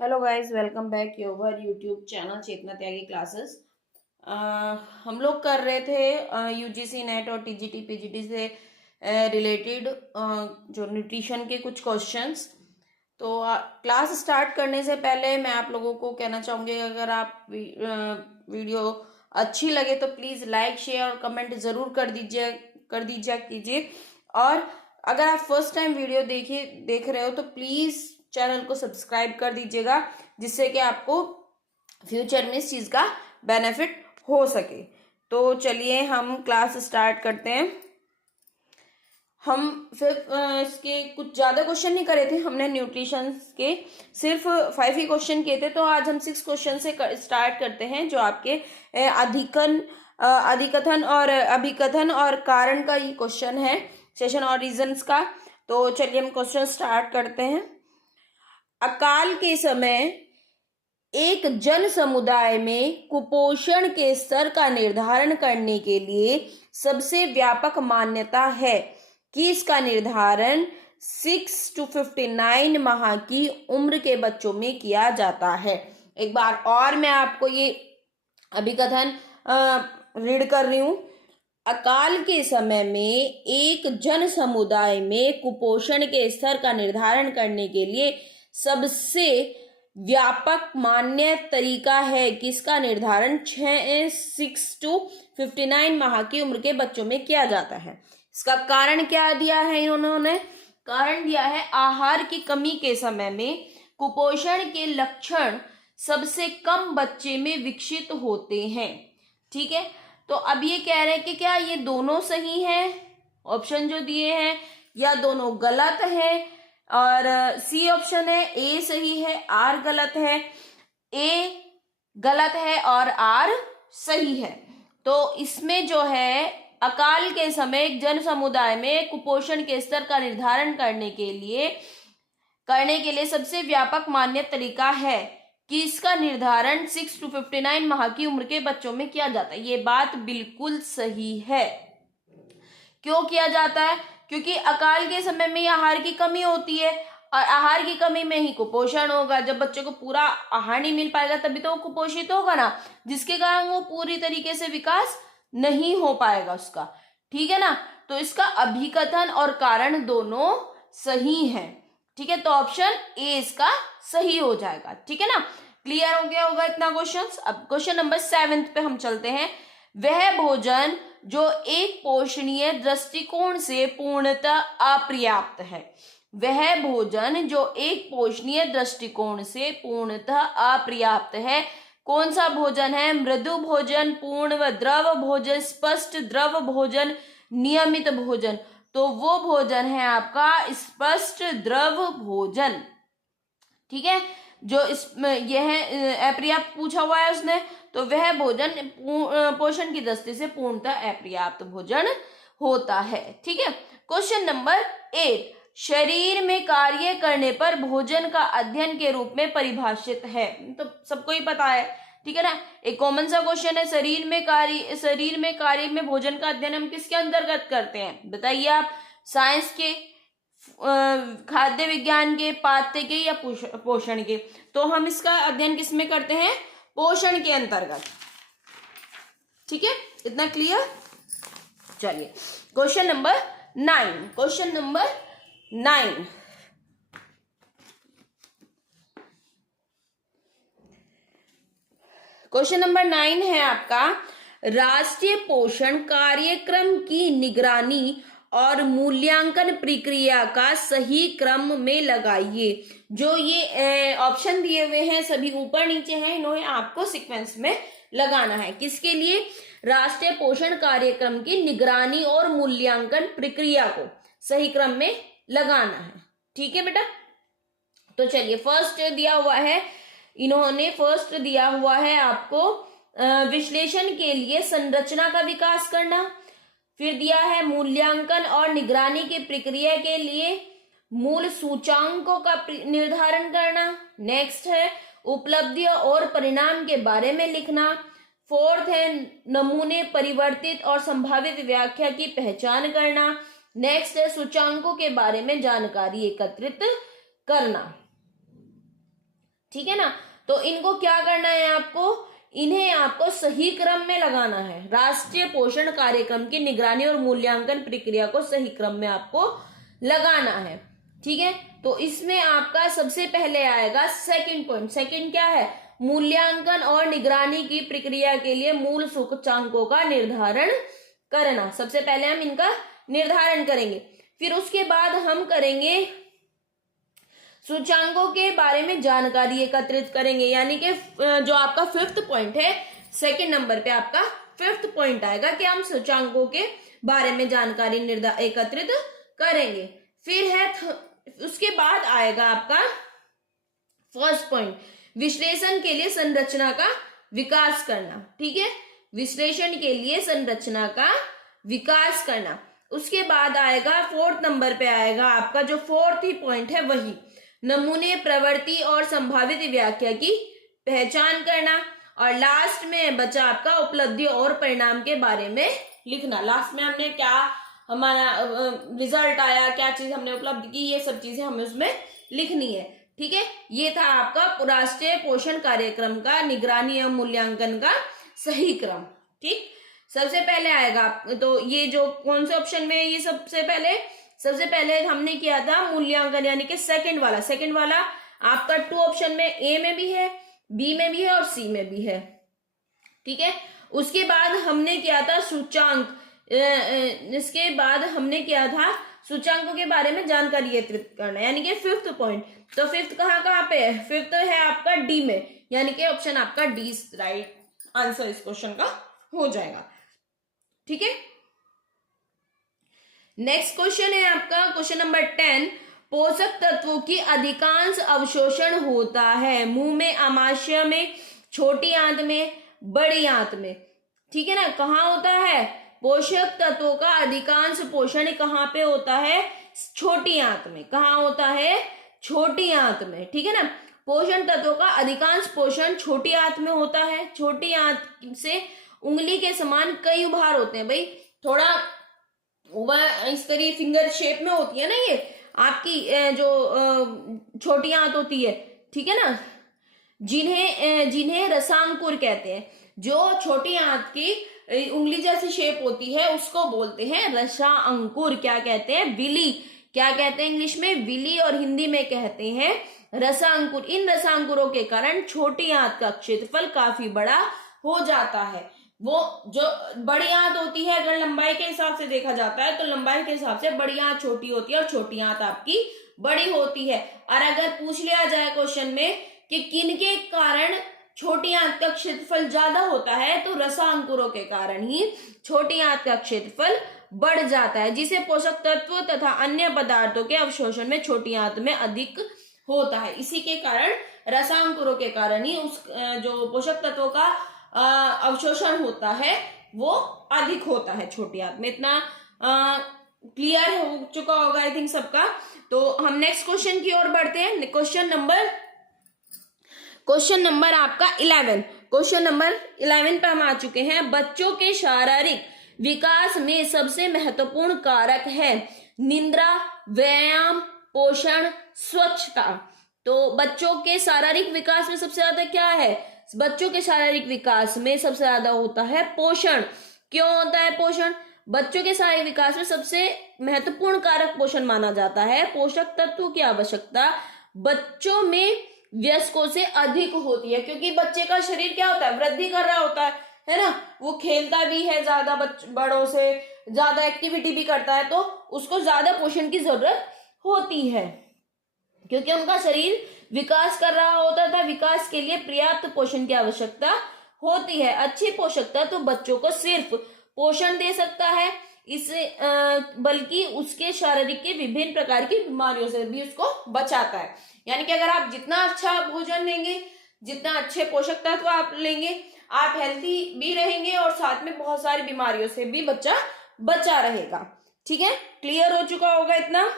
Hello guys, welcome back your YouTube channel Chetna Tyagi classes. हम लोग कर रहे थे यूजीसी नेट और टीजीटी पीजीटी से रिलेटेड जो न्यूट्रिशन के कुछ क्वेश्चंस। तो क्लास स्टार्ट करने से पहले मैं आप लोगों को कहना चाहूँगी, अगर आप वीडियो अच्छी लगे तो प्लीज़ लाइक शेयर और कमेंट ज़रूर कर दीजिए कीजिए। और अगर आप फर्स्ट टाइम वीडियो देख रहे हो तो प्लीज़ चैनल को सब्सक्राइब कर दीजिएगा, जिससे कि आपको फ्यूचर में इस चीज़ का बेनिफिट हो सके। तो चलिए हम क्लास स्टार्ट करते हैं। हम सिर्फ इसके कुछ ज़्यादा क्वेश्चन नहीं करे थे, हमने न्यूट्रिशन के सिर्फ 5 ही क्वेश्चन किए थे। तो आज हम 6 क्वेश्चन से स्टार्ट करते हैं, जो आपके अधिकथन और अभिकथन और कारण का ये क्वेश्चन है, सेशन और रीजंस का। तो चलिए हम क्वेश्चन स्टार्ट करते हैं। अकाल के समय एक जन समुदाय में कुपोषण के स्तर का निर्धारण करने के लिए सबसे व्यापक मान्यता है कि इसका निर्धारण 6 to 59 माह की उम्र के बच्चों में किया जाता है। एक बार और मैं आपको ये अभिकथन रीड कर रही हूं। अकाल के समय में एक जन समुदाय में कुपोषण के स्तर का निर्धारण करने के लिए सबसे व्यापक मान्य तरीका है कि इसका निर्धारण 6 to 59 माह की उम्र के बच्चों में किया जाता है। इसका कारण क्या दिया है इन्होंने? कारण दिया है आहार की कमी के समय में कुपोषण के लक्षण सबसे कम बच्चे में विकसित होते हैं। ठीक है, तो अब ये कह रहे हैं कि क्या ये दोनों सही हैं, ऑप्शन जो दिए हैं, या दोनों गलत है? और सी ऑप्शन है ए सही है, आर गलत है। ए गलत है और आर सही है। तो इसमें जो है अकाल के समय एक जन समुदाय में कुपोषण के स्तर का निर्धारण करने के लिए सबसे व्यापक मान्य तरीका है कि इसका निर्धारण 6 to 59 माह की उम्र के बच्चों में किया जाता है। ये बात बिल्कुल सही है। क्यों किया जाता है? क्योंकि अकाल के समय में आहार की कमी होती है, और आहार की कमी में ही कुपोषण होगा। जब बच्चे को पूरा आहार नहीं मिल पाएगा तभी तो वो कुपोषित होगा ना, जिसके कारण वो पूरी तरीके से विकास नहीं हो पाएगा उसका। ठीक है ना, तो इसका अभिकथन और कारण दोनों सही है। ठीक है, तो ऑप्शन ए इसका सही हो जाएगा। ठीक है ना, क्लियर हो गया होगा इतना क्वेश्चन। अब क्वेश्चन नंबर 7 पे हम चलते हैं। वह भोजन जो एक पोषणीय दृष्टिकोण से पूर्णतः अपर्याप्त है। वह भोजन जो एक पोषणीय दृष्टिकोण से पूर्णतः अपर्याप्त है, कौन सा भोजन है? मृदु भोजन, पूर्ण व द्रव भोजन, स्पष्ट द्रव भोजन, नियमित भोजन। तो वो भोजन है आपका स्पष्ट द्रव भोजन। ठीक है, जो इसमें यह अपर्याप्त पूछा हुआ है उसने, तो वह भोजन पोषण की दृष्टि से पूर्णतः अपर्याप्त भोजन होता है। ठीक है, क्वेश्चन नंबर 8 शरीर में कार्य करने पर भोजन का अध्ययन के रूप में परिभाषित है। तो सबको ही पता है, ठीक है ना, एक कॉमन सा क्वेश्चन है। शरीर में कार्य में भोजन का अध्ययन हम किसके अंतर्गत करते हैं? बताइए आप। साइंस के, खाद्य विज्ञान के, पाठ्य के, या पोषण के? तो हम इसका अध्ययन किसमें करते हैं? पोषण के अंतर्गत। ठीक है, इतना क्लियर? चलिए question number 9। Question number 9 question number 9 है आपका, राष्ट्रीय पोषण कार्यक्रम की निगरानी और मूल्यांकन प्रक्रिया का सही क्रम में लगाइए। जो ये ऑप्शन दिए हुए हैं सभी ऊपर नीचे हैं, इन्होंने आपको सीक्वेंस में लगाना है। किसके लिए? राष्ट्रीय पोषण कार्यक्रम की निगरानी और मूल्यांकन प्रक्रिया को सही क्रम में लगाना है। ठीक है बेटा, तो चलिए फर्स्ट दिया हुआ है, इन्होंने फर्स्ट दिया हुआ है आपको विश्लेषण के लिए संरचना का विकास करना। फिर दिया है मूल्यांकन और निगरानी की प्रक्रिया के लिए मूल सूचांकों का निर्धारण करना। नेक्स्ट है उपलब्धियों और परिणाम के बारे में लिखना। फोर्थ है नमूने, परिवर्तित और संभावित व्याख्या की पहचान करना। नेक्स्ट है सूचांकों के बारे में जानकारी एकत्रित करना। ठीक है ना। तो इनको क्या करना है आपको, इन्हें आपको सही क्रम में लगाना है। राष्ट्रीय पोषण कार्यक्रम की निगरानी और मूल्यांकन प्रक्रिया को सही क्रम में आपको लगाना है। ठीक है, तो इसमें आपका सबसे पहले आएगा सेकंड पॉइंट। सेकंड क्या है, मूल्यांकन और निगरानी की प्रक्रिया के लिए मूल सूचकांकों का निर्धारण करना। सबसे पहले हम इनका निर्धारण करेंगे, फिर उसके बाद हम करेंगे सूचकांकों के बारे में जानकारी एकत्रित करेंगे। यानी कि जो आपका फिफ्थ पॉइंट है, सेकंड नंबर पे आपका फिफ्थ पॉइंट आएगा कि हम सूचकांकों के बारे में जानकारी एकत्रित करेंगे। फिर है उसके बाद आएगा आपका फर्स्ट पॉइंट, विश्लेषण के लिए संरचना का विकास करना। ठीक है, विश्लेषण के लिए संरचना का विकास करना। उसके बाद आएगा फोर्थ नंबर पे आएगा आपका जो फोर्थ ही पॉइंट है वही, नमूने, प्रवृत्ति और संभावित व्याख्या की पहचान करना। और लास्ट में बचा आपका उपलब्धि और परिणाम के बारे में लिखना। लास्ट में हमने क्या हमारा रिजल्ट आया, क्या चीज हमने उपलब्ध की, ये सब चीजें हमें उसमें लिखनी है। ठीक है, ये था आपका राष्ट्रीय पोषण कार्यक्रम का निगरानी एवं मूल्यांकन का सही क्रम। ठीक, सबसे पहले आएगा तो ये जो कौन से ऑप्शन में है, ये सबसे पहले हमने किया था मूल्यांकन, यानी कि सेकंड वाला आपका 2 ऑप्शन में, ए में भी है, बी में भी है और सी में भी है। ठीक है, उसके बाद हमने किया था सूचांक, इसके बाद हमने किया था सूचांकों के बारे में जानकारी एकत्रित करना, यानी कि फिफ्थ पॉइंट। तो फिफ्थ कहाँ पे है, फिफ्थ है आपका डी में, यानी कि ऑप्शन आपका डी राइट आंसर इस क्वेश्चन का हो जाएगा। ठीक है, नेक्स्ट क्वेश्चन है आपका क्वेश्चन नंबर 10, पोषक तत्वों की अधिकांश अवशोषण होता है मुंह में, आमाशय में, छोटी आंत में, बड़ी आंत में। ठीक है ना, कहाँ होता है, पोषक तत्वों का अधिकांश पोषण कहाँ पे होता है, छोटी आंत में। कहाँ होता है, छोटी आंत में। ठीक है ना, पोषण तत्वों का अधिकांश पोषण छोटी आंत में होता है। छोटी आंत से उंगली के समान कई उभार होते हैं भाई, थोड़ा इस तरह फिंगर शेप में होती है ना ये आपकी जो छोटी आंत होती है। ठीक है ना, जिन्हें रसांकुर कहते हैं। जो छोटी आंत की उंगली जैसी शेप होती है उसको बोलते हैं रसा अंकुर। क्या कहते हैं, विली। क्या कहते हैं इंग्लिश में, विली, और हिंदी में कहते हैं रसा अंकुर। इन रसांकुरों के कारण छोटी आंत का क्षेत्रफल काफी बड़ा हो जाता है। वो जो बड़ी आंत होती है, अगर लंबाई के हिसाब से देखा जाता है तो लंबाई के हिसाब से बड़ी आंत छोटी होती है और छोटी आंत आपकी बड़ी होती है। और अगर पूछ लिया जाए क्वेश्चन में कि किनके कारण छोटी आंत का क्षेत्रफल ज्यादा होता है, तो रसा अंकुरों के कारण ही छोटी आंत का क्षेत्रफल बढ़ जाता है, जिसे पोषक तत्व तथा अन्य पदार्थों के अवशोषण में छोटी आंत में अधिक होता है। इसी के कारण रसांकुरों के कारण ही उस जो पोषक तत्वों का अवशोषण होता है वो अधिक होता है छोटी आंत में। इतना क्लियर हो चुका होगा आई थिंक सबका। तो हम नेक्स्ट क्वेश्चन की ओर बढ़ते हैं। क्वेश्चन नंबर आपका 11। क्वेश्चन नंबर 11 पे हम आ चुके हैं। बच्चों के शारीरिक विकास में सबसे महत्वपूर्ण कारक है निद्रा, व्यायाम, पोषण, स्वच्छता। तो बच्चों के शारीरिक विकास में सबसे ज्यादा क्या है, बच्चों के शारीरिक विकास में सबसे ज्यादा होता है पोषण। क्यों होता है पोषण, बच्चों के शारीरिक विकास में सबसे महत्वपूर्ण कारक पोषण माना जाता है। पोषक तत्वों की आवश्यकता बच्चों में वयस्कों से अधिक होती है, क्योंकि बच्चे का शरीर क्या होता है, वृद्धि कर रहा होता है ना, वो खेलता भी है ज्यादा, बड़ों से ज्यादा एक्टिविटी भी करता है, तो उसको ज्यादा पोषण की जरूरत होती है, क्योंकि उनका शरीर विकास कर रहा होता था। विकास के लिए पर्याप्त पोषण की आवश्यकता होती है। अच्छे पोषक तत्व तो बच्चों को सिर्फ पोषण दे सकता है, इससे बल्कि उसके शारीरिक के विभिन्न प्रकार की बीमारियों से भी उसको बचाता है। यानी कि अगर आप जितना अच्छा भोजन लेंगे, जितना अच्छे पोषक तत्व आप लेंगे, आप हेल्थी भी रहेंगे और साथ में बहुत सारी बीमारियों से भी बच्चा बचा रहेगा। ठीक है, क्लियर हो चुका होगा इतना।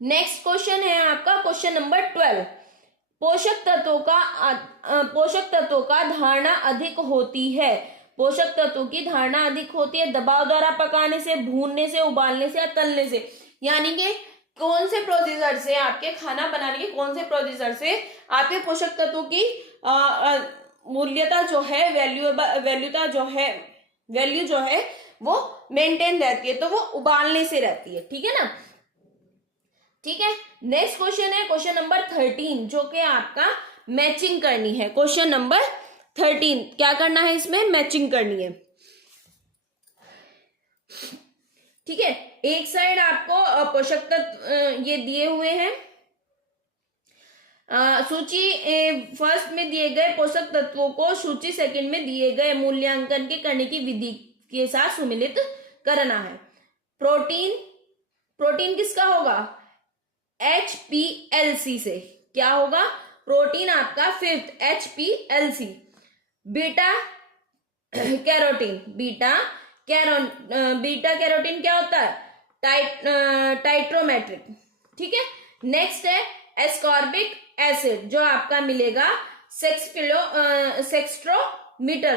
नेक्स्ट क्वेश्चन है आपका क्वेश्चन नंबर 12। पोषक तत्वों का धारणा अधिक होती है। पोषक तत्वों की धारणा अधिक होती है दबाव द्वारा पकाने से, भूनने से, उबालने से या तलने से। यानी कि कौन से प्रोसीजर से आपके खाना बनाने के कौन से प्रोसीजर से आपके पोषक तत्वों की मूल्यता जो है वैल्यू जो है वो मेंटेन रहती है, तो वो उबालने से रहती है। ठीक है ना, ठीक है। नेक्स्ट क्वेश्चन है क्वेश्चन नंबर 13, जो कि आपका मैचिंग करनी है। क्वेश्चन नंबर 13 क्या करना है, इसमें मैचिंग करनी है। ठीक है, एक साइड आपको पोषक तत्व ये दिए हुए हैं, सूची फर्स्ट में दिए गए पोषक तत्वों को सूची सेकंड में दिए गए मूल्यांकन के करने की विधि के साथ सम्मिलित करना है। प्रोटीन किसका होगा, HPLC से। क्या होगा, प्रोटीन आपका 5th HPLC। बीटा कैरोटीन क्या होता है, टाइट्रोमेट्रिक। ठीक है, नेक्स्ट है एस्कॉर्बिक एसिड, जो आपका मिलेगा सेक्स्ट्रोमीटर।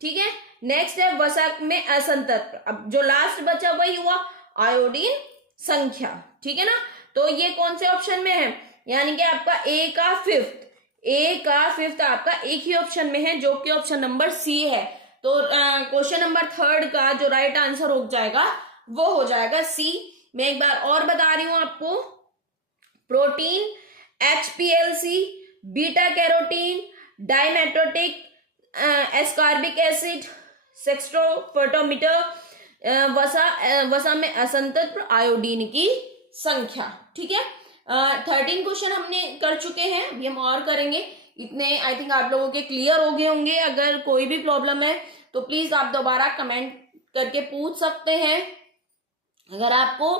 ठीक है, नेक्स्ट है वसा में असंतृप्त। अब जो लास्ट बचा वही हुआ आयोडीन संख्या। ठीक है ना, तो ये कौन से ऑप्शन में है, यानी कि आपका ए का फिफ्थ आपका एक ही ऑप्शन में है, जो कि ऑप्शन नंबर सी है। तो क्वेश्चन नंबर 3 का जो राइट आंसर हो जाएगा वो हो जाएगा सी। मैं एक बार और बता रही हूं आपको, प्रोटीन, HPLC, बीटा कैरोटीन, डाइमेट्रोटिक, एस्कॉर्बिक एसिड, सेक्स्ट्रोफर्टोमीटर, वसा में असंतृप्त आयोडीन की संख्या। ठीक है, 13 क्वेश्चन हमने कर चुके हैं, अभी हम और करेंगे। इतने आई थिंक आप लोगों के क्लियर हो गए होंगे। अगर कोई भी प्रॉब्लम है तो प्लीज आप दोबारा कमेंट करके पूछ सकते हैं। अगर आपको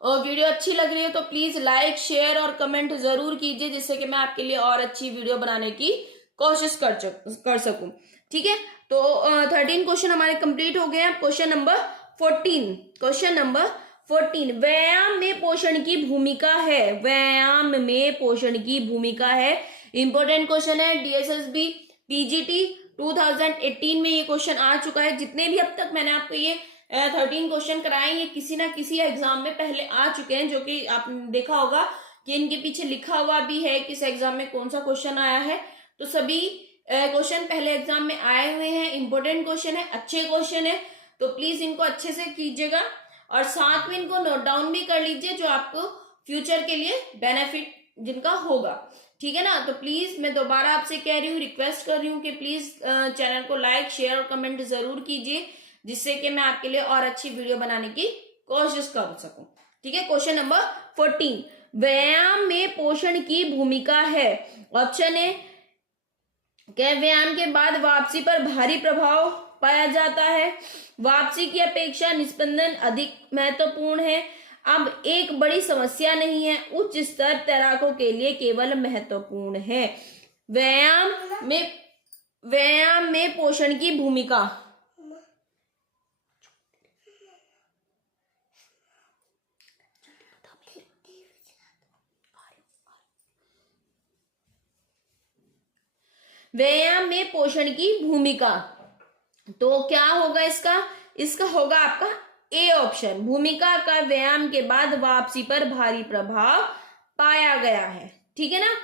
वीडियो अच्छी लग रही है तो प्लीज लाइक, शेयर और कमेंट जरूर कीजिए, जिससे कि मैं आपके लिए और अच्छी वीडियो बनाने की कोशिश कर सकूं। ठीक है, तो 13 क्वेश्चन हमारे कंप्लीट हो गए हैं। क्वेश्चन नंबर 14, व्यायाम में पोषण की भूमिका है। इंपॉर्टेंट क्वेश्चन है, DSSB PGT 2018 में ये क्वेश्चन आ चुका है। जितने भी अब तक मैंने आपको ये 13 क्वेश्चन कराए, ये किसी ना किसी एग्जाम में पहले आ चुके हैं, जो कि आपने देखा होगा कि इनके पीछे लिखा हुआ भी है किस एग्जाम में कौन सा क्वेश्चन आया है। तो सभी क्वेश्चन पहले एग्जाम में आए हुए हैं, इंपॉर्टेंट क्वेश्चन है, अच्छे क्वेश्चन है, तो प्लीज इनको अच्छे से कीजिएगा और साथ में इनको नोट डाउन भी कर लीजिए, जो आपको फ्यूचर के लिए बेनिफिट जिनका होगा। ठीक है ना, तो प्लीज मैं दोबारा आपसे कह रही हूँ, रिक्वेस्ट कर रही हूँ कि प्लीज चैनल को लाइक, शेयर और कमेंट जरूर कीजिए, जिससे कि मैं आपके लिए और अच्छी वीडियो बनाने की कोशिश कर सकूं। ठीक है, क्वेश्चन नंबर 14, व्यायाम में पोषण की भूमिका है। ऑप्शन ए, क्या व्यायाम के बाद वापसी पर भारी प्रभाव पाया जाता है, वापसी की अपेक्षा निस्पंदन अधिक महत्वपूर्ण है, अब एक बड़ी समस्या नहीं है, उच्च स्तर तैराकों के लिए केवल महत्वपूर्ण है। व्यायाम में पोषण की भूमिका। व्यायाम में पोषण की भूमिका, तो क्या होगा इसका होगा आपका ए ऑप्शन, भूमिका का व्यायाम के बाद वापसी पर भारी प्रभाव पाया गया है। ठीक है ना,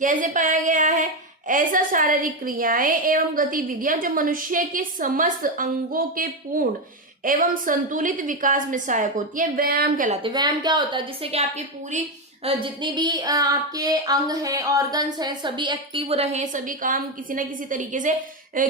कैसे पाया गया है, ऐसा शारीरिक क्रियाएं एवं गतिविधियां जो मनुष्य के समस्त अंगों के पूर्ण एवं संतुलित विकास में सहायक होती है, व्यायाम कहलाते हैं। व्यायाम क्या होता है, जिससे कि आपकी पूरी जितनी भी आपके अंग हैं, ऑर्गन्स हैं, सभी एक्टिव रहें, सभी काम किसी ना किसी तरीके से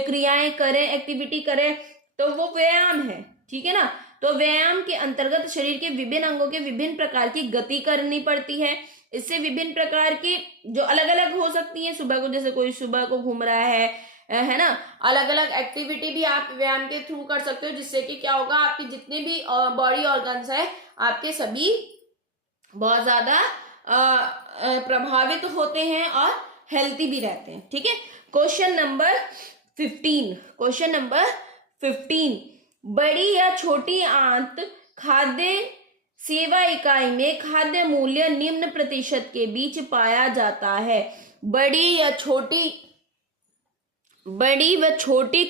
क्रियाएं करें, एक्टिविटी करें, तो वो व्यायाम है। ठीक है ना, तो व्यायाम के अंतर्गत शरीर के विभिन्न अंगों के विभिन्न प्रकार की गति करनी पड़ती है। इससे विभिन्न प्रकार की जो अलग अलग हो सकती है, सुबह को जैसे कोई सुबह को घूम रहा है ना, अलग अलग एक्टिविटी भी आप व्यायाम के थ्रू कर सकते हो, जिससे कि क्या होगा, आपके जितने भी बॉडी ऑर्गन्स है आपके सभी बहुत ज्यादा प्रभावित होते हैं और हेल्थी भी रहते हैं। ठीक है, क्वेश्चन नंबर 15, बड़ी या छोटी आंत खाद्य सेवा इकाई में खाद्य मूल्य निम्न प्रतिशत के बीच पाया जाता है। बड़ी व छोटी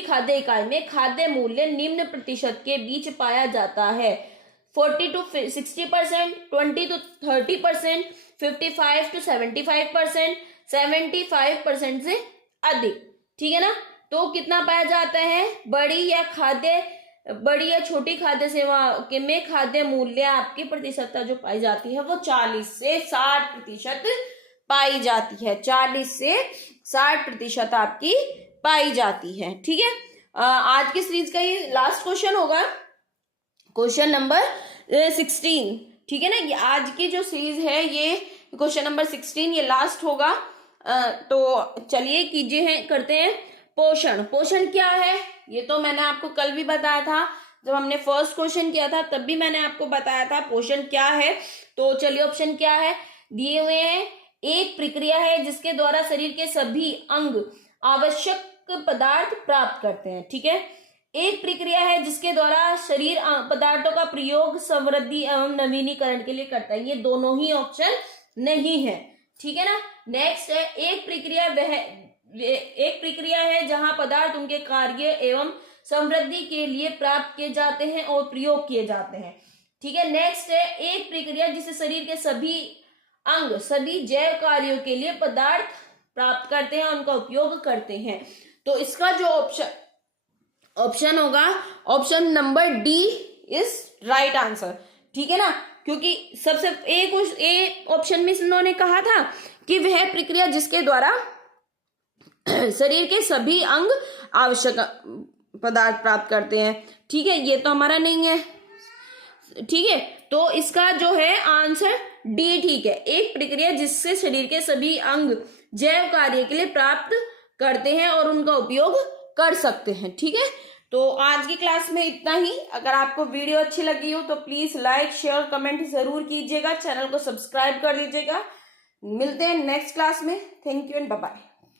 खाद्य इकाई में खाद्य मूल्य निम्न प्रतिशत के बीच पाया जाता है। 40 to 60%, 20 to 30%, 55 to 75%, 75% से अधिक, ठीक है ना। तो कितना पाया जाता है, बड़ी या छोटी खाद्य सेवा में खाद्य मूल्य आपकी प्रतिशतता जो पाई जाती है वो 40 से 60% पाई जाती है, 40 से 60% आपकी पाई जाती है, ठीक है। आज की सीरीज का ये लास्ट क्वेश्चन होगा, क्वेश्चन नंबर 16, ठीक है ना। ये आज की जो सीरीज है ये क्वेश्चन नंबर 16 ये लास्ट होगा। तो चलिए करते हैं पोषण। पोषण क्या है ये तो मैंने आपको कल भी बताया था, जब हमने फर्स्ट क्वेश्चन किया था तब भी मैंने आपको बताया था पोषण क्या है। तो चलिए ऑप्शन क्या है दिए हुए हैं। एक प्रक्रिया है जिसके द्वारा शरीर के सभी अंग आवश्यक पदार्थ प्राप्त करते हैं, ठीक है। एक प्रक्रिया है जिसके द्वारा शरीर पदार्थों का प्रयोग समृद्धि एवं नवीनीकरण के लिए करता है। ये दोनों ही ऑप्शन नहीं है, ठीक है ना। नेक्स्ट है एक प्रक्रिया है जहां पदार्थ उनके कार्य एवं समृद्धि के लिए प्राप्त किए जाते हैं और प्रयोग किए जाते हैं, ठीक है। नेक्स्ट है एक प्रक्रिया जिसे शरीर के सभी अंग सभी जैव कार्यों के लिए पदार्थ प्राप्त करते हैं, उनका उपयोग करते हैं। तो इसका जो ऑप्शन होगा, option number D is right answer, ठीक है ना। क्योंकि सबसे एक ऑप्शन में इन्होंने कहा था कि वह प्रक्रिया जिसके द्वारा शरीर के सभी अंग आवश्यक पदार्थ प्राप्त करते हैं, ठीक है। ये तो हमारा नहीं है, ठीक है। तो इसका जो है आंसर डी ठीक है। एक प्रक्रिया जिससे शरीर के सभी अंग जैव कार्य के लिए प्राप्त करते हैं और उनका उपयोग कर सकते हैं, ठीक है। तो आज की क्लास में इतना ही। अगर आपको वीडियो अच्छी लगी हो तो प्लीज लाइक शेयर कमेंट जरूर कीजिएगा, चैनल को सब्सक्राइब कर दीजिएगा। मिलते हैं नेक्स्ट क्लास में। Thank you and bye bye.